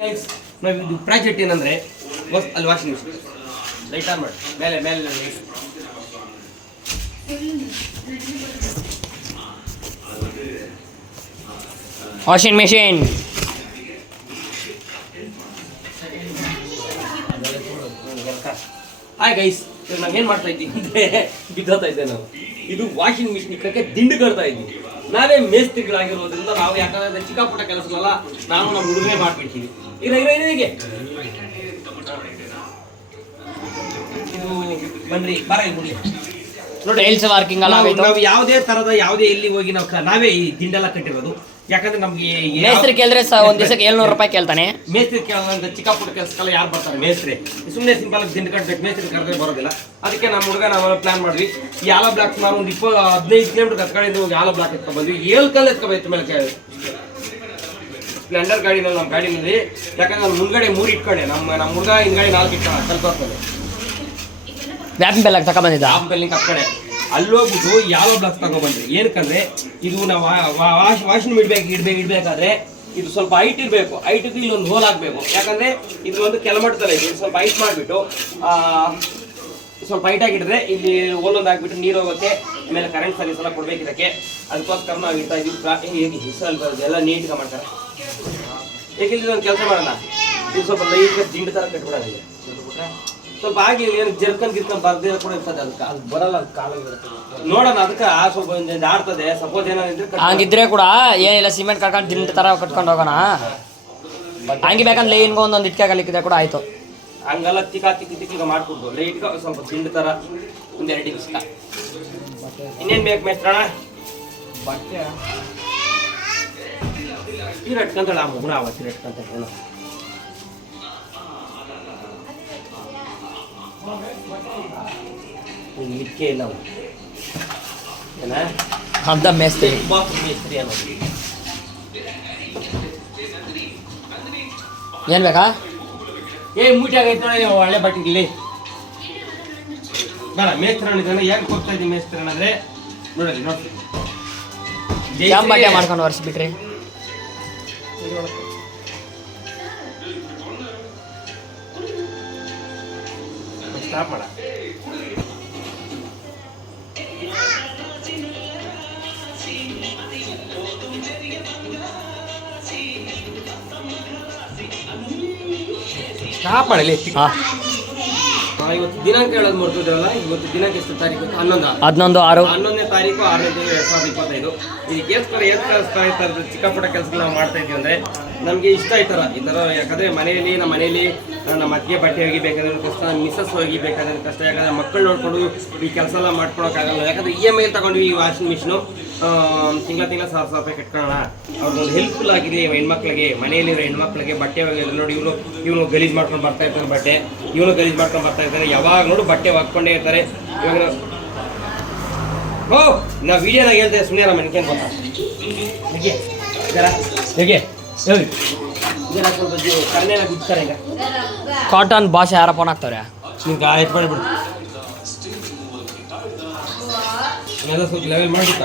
ನಾವು ಇದು ಪ್ರಾಜೆಕ್ಟ್ ಏನಂದರೆ ಅಲ್ಲಿ ವಾಷಿಂಗ್ ಮಿಷಿನ್ ಲೈಟ್ ಆನ್ ಮಾಡಿ ಮೇಲೆ ಮೇಲೆ ವಾಷಿಂಗ್ ಮಿಷಿನ್ ಹಾಯ್ ಗೈಸ್, ನಾವೇನು ಮಾಡ್ತಾ ಇದ್ದೀವಿ ಅಂದರೆ ಬಿದ್ದೋಗ್ತಾ ಇದ್ದೆ ನಾವು. ಇದು ವಾಷಿಂಗ್ ಮಿಷಿನ್ ಇಕ್ಕಕ್ಕೆ ದಿಂಡು ಕಟ್ತಾ ಇದ್ವಿ. ನಾವೇ ಮೇಸ್ತ್ರಿಗಳಾಗಿರೋದ್ರಿಂದ ನಾವು ಯಾಕಂದ್ರೆ ಚಿಕ್ಕ ಪುಟ್ಟ ಕೆಲಸನೆಲ್ಲ ನಾವು ನಮ್ಮ ಹುಡುಗನೇ ಮಾಡ್ಬಿಡ್ತೀವಿ. ಹೀಗೆ ಇದು ಬನ್ರಿ ಬರ ನೋಡಿ ಟೈಲ್ಸ್ ವರ್ಕಿಂಗ್ ಅಲ್ಲ. ನಾವು ಯಾವುದೇ ತರದ ಯಾವುದೇ ಎಲ್ಲಿ ಹೋಗಿ ನಾವು ನಾವೇ ಈ ದಿಂಡೆಲ್ಲ ಕಟ್ಟಿರೋದು. ಯಾಕಂದ್ರೆ ನಮ್ಗೆ ಮೇಸ್ತ್ರಿ ಕೇಳಿದ್ರೆ ಒಂದ್ ದಿವಸಕ್ಕೆ 700 ರೂಪಾಯಿ ಕೇಳ್ತಾನೆ. ಮೇಸ್ತ್ರಿ ಕೇಳೋದ್ರಿಂದ ಚಿಕ್ಕ ಪುಟ್ಟ ಕೆಲಸಕ್ಕೆಲ್ಲ ಯಾರು ಬರ್ತಾರೆ? ಮೇಸ್ತ್ರಿ ಸುಮ್ಮನೆ ಸಿಂಪಲ್ ಆಗಿ ದಿಂಡು ಕಟ್ಟಬೇಕು, ಮೇಸ್ತ್ರಿ ಕರೆದ್ರೆ ಬರೋದಿಲ್ಲ. ಅದಕ್ಕೆ ನಮ್ಮ ಹುಡುಗ ನಾವು ಪ್ಲಾನ್ ಮಾಡಿದ್ವಿ. ಈ ಆಲ ಬ್ಲಾಕ್ ಸುಮಾರು ಒಂದು 15 ಕಿಲೋಮೀಟರ್ ಕತ್ಕಡೆಯಿಂದ ಹೋಗಿ ಆಲ ಬ್ಲಾಕ್ ಎತ್ಕೊಂಡು ಬಂದ್ವಿ. 7 ಕಲ್ಲು ಎತ್ಕೊಬೇಕು ಮೇಲೆ ಸ್ಪ್ಲೆಂಡರ್ ಗಾಡಿನಲ್ಲಿ ನಮ್ಮ ಗಾಡಿನಲ್ಲಿ. ಯಾಕಂದ್ರೆ ನಾನು ಮುಂದ್ಗಡೆ 3 ಇಟ್ಕೊಂಡೆ, ನಮ್ಮ ಹುಡುಗ ಹಿಂದ್ಗಡೆ 4 ಇಟ್ಕೊಂಡ ಕಲ್ಕೋಗ್ತದೆ. ವ್ಯಾಪಿಂಗ್ ಬೆಲ್ಲ ತಗೊಂಡ್ಬಂದಿದ್ದ ಬೆಲ್ಲಿಂಗ್ ಕತ್ಕಡೆ ಅಲ್ಲೋಗ್ಬಿಟ್ಟು ಯಾವ ಬ್ಲಾಕ್ ತಗೊಬಂದ್ರಿ. ಏನಕ್ಕಂದ್ರೆ ಇದು ನಾವು ವಾಷಿಂಗ್ ಇಡ್ಬೇಕಾದ್ರೆ ಇದು ಸ್ವಲ್ಪ ಹೈಟ್ ಇರಬೇಕು. ಹೈಟ್ ಇಲ್ಲೊಂದು ಹೋಲ್ ಹಾಕ್ಬೇಕು. ಯಾಕಂದ್ರೆ ಇದು ಒಂದು ಕೆಲಮಟ್ಟದಲ್ಲಿ ಇದೆ. ಸ್ವಲ್ಪ ಹೈಟ್ ಮಾಡಿಬಿಟ್ಟು ಸ್ವಲ್ಪ ಹೈಟ್ ಆಗಿಟ್ಟಿದ್ರೆ ಇಲ್ಲಿ ಹೋಲೊಂದು ಹಾಕ್ಬಿಟ್ಟು ನೀರು ಹೋಗುತ್ತೆ. ಆಮೇಲೆ ಕರೆಂಟ್ ಸರ್ವಿಸ್ ಎಲ್ಲ ಕೊಡ್ಬೇಕು ಇದಕ್ಕೆ. ಅದಕ್ಕೋಸ್ಕರ ನಾವು ಇಡ್ತಾ ಇದೀವಿ. ಎಲ್ಲ ನೀಟ್గా ಮಾಡ್ತಾರೆ. ಏಕೆಂದ್ರೆ ಒಂದು ಕೆಲಸ ಮಾಡೋಣ, ಇದು ಸ್ವಲ್ಪ ಲೈಟ್ ದಿಂಡು ಥರ ಕಟ್ಬಿಡೋದಿದೆ. ಸ್ವಲ್ಪ ಆಗಿ ಏನು ಜರ್ಕನ್ ಗಿರ್ಕನ್ ಬರ್ದಿರೋ ಕೂಡ ಇರ್ತದೆ. ಅದಕ್ಕೆ ಅದು ಬರಲ್ಲ, ಕಾಲ ನೋಡೋಣ. ಅದಕ್ಕೆ ಸ್ವಲ್ಪ ಆಡ್ತದೆ. ಸಪೋಸ್ ಏನಾದ್ರೆ ಹಂಗಿದ್ರೆ ಕೂಡ ಏನಿಲ್ಲ, ಸಿಮೆಂಟ್ ಕಟ್ಕೊಂಡು ದಿಂಡು ತರ ಕಟ್ಕೊಂಡು ಹೋಗೋಣ. ಹಂಗೆ ಬೇಕಂದ್ರೆ ಲೈನ್ಗೆ ಒಂದೊಂದು ಇಟ್ಕಾಗಲಿಕ್ಕಿದ್ರೆ ಕೂಡ ಆಯ್ತು. ಹಂಗೆಲ್ಲ ತಿಕ್ಕ ಮಾಡ್ಕೊಡ್ಬೋದು. ಲೈಟ್ಗೆ ಸ್ವಲ್ಪ ದಿಂಡು ತರ ಒಂದೆರಡು ದಿವಸ. ಇನ್ನೇನು ಬೇಕು ಮೇಸ್ತ್ರಣ? ಬಟ್ಟೆ ತೀರಟ್ಕಂತಾಳೆ ಆ ಮುಗುಣ ಅವ ತೀರಟ್ಕಂತ ಹೇಳ. ಲಿಕ್ಕೆ ಇಲ್ಲ ಏನ ಅರ್ಧ ಮೇಸ್ತ್ರಿ ಮೇಸ್ತ್ರಿ ಅನ್ನೋದು. ಏನ್ ಬೇಕಾ? ಮೂಟಿ ಆಗೈತೆ ಒಳ್ಳೆ ಬಟ್ಟೆ ಇಲ್ಲಿ ಬೇಡ. ಮೇಸ್ತ್ರಿ ಇದ್ದಾನೆ. ಯಾಕೆ ಹೋಗ್ತಾ ಇದ್ದೀವಿ ಮೇಸ್ತ್ರಿ ಅಂದ್ರೆ ನೋಡಲಿ ನೋಡಿ ಬಟ್ಟೆ ಮಾಡ್ಕೊಂಡು ಒರೆಸ್ಬಿಟ್ರಿ. ಸ್ಟಾಪ್ ಮಾಡ. ಸ್ಟಾಪ್ ಮಾಡಲಿ. ಇವತ್ತು ದಿನಾಂಕ ಹೇಳೋದು ಮರ್ತಿದ್ರಲ್ಲ. ಇವತ್ತು ದಿನಾಂಕ ಎಷ್ಟು ತಾರೀಕು? 11ನೇ ತಾರೀಕು 6ನೇ ತಿಂಗಳು 2025. ಇದಕ್ಕೋಸ್ಕರ ಏನ್ ಕಳಿಸ್ತಾ ಇರ್ತಾರೆ ಚಿಕ್ಕ ಪುಟ್ಟ ಕೆಲಸ ನಾವು ಮಾಡ್ತಾ ಇದ್ದೀವಿ ಅಂದ್ರೆ ನಮಗೆ ಇಷ್ಟ ಈ ಥರ. ಯಾಕಂದ್ರೆ ನಮ್ಮ ಮನೆಯಲ್ಲಿ ನಮ್ಮ ಅತ್ತಿಗೆ ಬಟ್ಟೆ ಒಗಿಬೇಕಾದ್ರೆ ಕಷ್ಟ, ಮಿಸ್ಸಸ್ ಒಗಿಬೇಕಾದ್ರೆ ಕಷ್ಟ. ಯಾಕಂದ್ರೆ ಮಕ್ಕಳು ನೋಡ್ಕೊಂಡು ಈ ಕೆಲಸ ಎಲ್ಲ ಮಾಡ್ಕೊಳಕ್ಕಾಗಲ್ಲ. ಯಾಕಂದ್ರೆ EMI ತಗೊಂಡ್ವಿ ಈ ವಾಷಿಂಗ್ ಮಿಷಿನು. ತಿಂಗಳ 1,000 ರೂಪಾಯಿ ಕಟ್ಕೊಳ್ಳೋಣ. ಅವ್ರದ್ದು ಹೆಲ್ಪ್ಫುಲ್ ಆಗಿದೆ ಹೆಣ್ಮಕ್ಳಿಗೆ. ಮನೆಯಲ್ಲಿರೋ ಹೆಣ್ಮಕ್ಳಿಗೆ ಬಟ್ಟೆ ಒಗೆಯೋದು ನೋಡಿ. ಇವನು ಗಲೀಜ್ ಮಾಡ್ಕೊಂಡು ಬರ್ತಾ ಇರ್ತಾನೆ ಬಟ್ಟೆ. ಇವನು ಗಲೀಜ್ ಮಾಡ್ಕೊಂಡು ಬರ್ತಾ ಇರ್ತಾನೆ. ಯಾವಾಗ ನೋಡು ಬಟ್ಟೆ ಒಗ್ಕೊಂಡೇ ಇರ್ತಾರೆ. ಇವಾಗ ನಾವು ವಿಡಿಯೋನಾಗ ಹೇಳ್ತೇವೆ, ಸುಮ್ಮನೆ ನಮ್ಮ ಮನೆಗೆ ಗೊತ್ತಾ ಹೇಗೆ ಸ್ವಲ್ಪ ಕಣ್ಣೆಲ್ಲ ಬಿಡ್ತಾರೆ. ಈಗ ಕಾಟನ್ ಭಾಷೆ ಯಾರ ಫೋನ್ ಹಾಕ್ತಾರೆ? ನೀವು ಗಾಯ ಮಾಡಿಬಿಡು. ಎಲ್ಲ ಸ್ವಲ್ಪ ಲೆವೆಲ್ ಮಾಡಿಬಿಟ್ಟ.